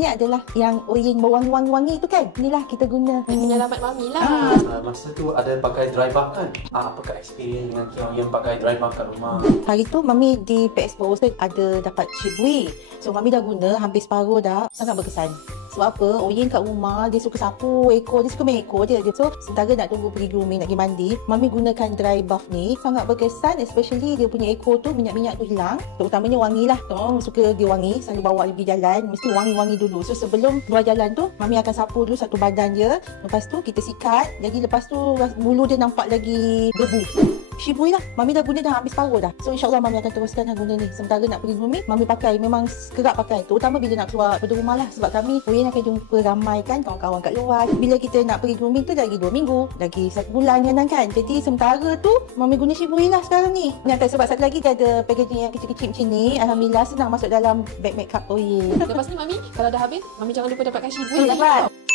Ni adalah yang oil berwangi-wangi tu kan. Inilah kita guna. Penyelamat mami lah. Masa tu ada pakai dry bath kan? Apakah experience dengan yang pakai dry bath kat rumah? Hari tu Mami di PXPO ada dapat Shibui. So Mami dah guna hampir separuh dah. Sangat berkesan. Sebab apa? Oyen kat rumah dia suka sapu ekor, dia suka main ekor je. So sementara nak tunggu pergi grooming, nak pergi mandi, Mami gunakan dry bath ni sangat berkesan, especially dia punya ekor tu minyak-minyak tu hilang. Terutamanya wangi lah. Orang suka dia wangi, selalu bawa pergi jalan mesti wangi-wangi dulu. So sebelum keluar jalan tu Mami akan sapu dulu satu badan dia. Lepas tu kita sikat. Jadi lepas tu bulu dia nampak lagi debu. Shibui lah. Mami dah guna dah habis separuh dah. So insyaAllah Mami akan teruskan guna ni. Sementara nak pergi grooming, Mami pakai. Memang kerap pakai. Terutama bila nak keluar pada rumah lah. Sebab kami Oyen akan jumpa ramai kan kawan-kawan kat luar. Bila kita nak pergi grooming tu lagi 2 minggu. Lagi 1 bulan kan. Jadi sementara tu Mami guna Shibui lah sekarang ni. Sebab satu lagi dia ada packaging yang kecil-kecil macam ni. Alhamdulillah senang masuk dalam bag makeup Oyen. Lepas ni Mami, kalau dah habis, Mami jangan lupa dapatkan Shibui. Dapat.